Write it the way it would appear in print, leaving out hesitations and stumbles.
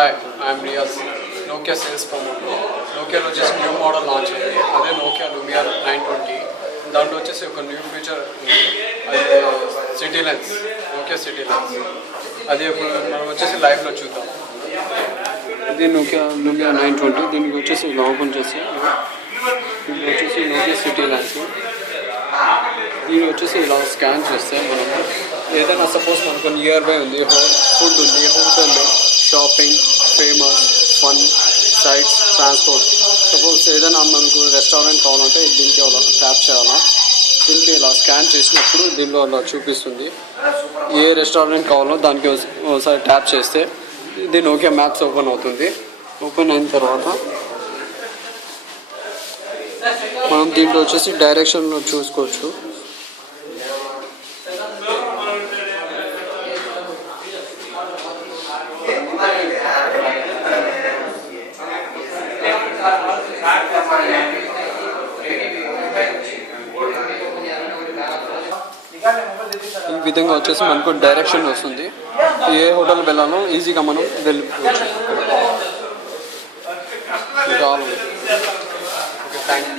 Hi I'm Riaz Nokia sales promoter. నోకియాలో వచ్చేసి new model launch అయింది, అదే నోకియా లూమియా 920. దాంట్లో వచ్చేసి ఒక న్యూ ఫీచర్ ఉంది, అది city lens, Nokia city lens. అది ఇప్పుడు మనం వచ్చేసి లైవ్లో చూద్దాం. ఇది నోకియా లూమియా 920. దీనికి వచ్చేసి ఇలా ఓపెన్ చేసి దీనికి వచ్చేసి నోకియా సిటీ లెన్స్. దీనికి వచ్చేసి ఇలా స్కాన్ చేస్తే మనం ఏదైనా సపోజ్ మనకు నియర్ బై ఉంది, ఫుడ్ ఉంది, hotel, shopping, famous, fun, sites, transport. Suppose ఏదైనా మనకు రెస్టారెంట్ కావాలంటే దీనికి అలా ట్యాప్ చేయాలా. దీనికి ఇలా స్కాన్ చేసినప్పుడు దీనిలో అలా చూపిస్తుంది ఏ రెస్టారెంట్ కావాలో. దానికి ఒకసారి ట్యాప్ చేస్తే ఇది నోకియా మ్యాప్స్ ఓపెన్ అవుతుంది. ఓపెన్ అయిన తర్వాత మనం దీంట్లో వచ్చేసి డైరెక్షన్లో చూసుకోవచ్చు. ఈ విధంగా వచ్చేసి మనకు డైరెక్షన్ వస్తుంది, ఏ హోటల్ వెళ్ళాలో ఈజీగా మనం వెళ్ళిపోవచ్చు. Okay, thank you.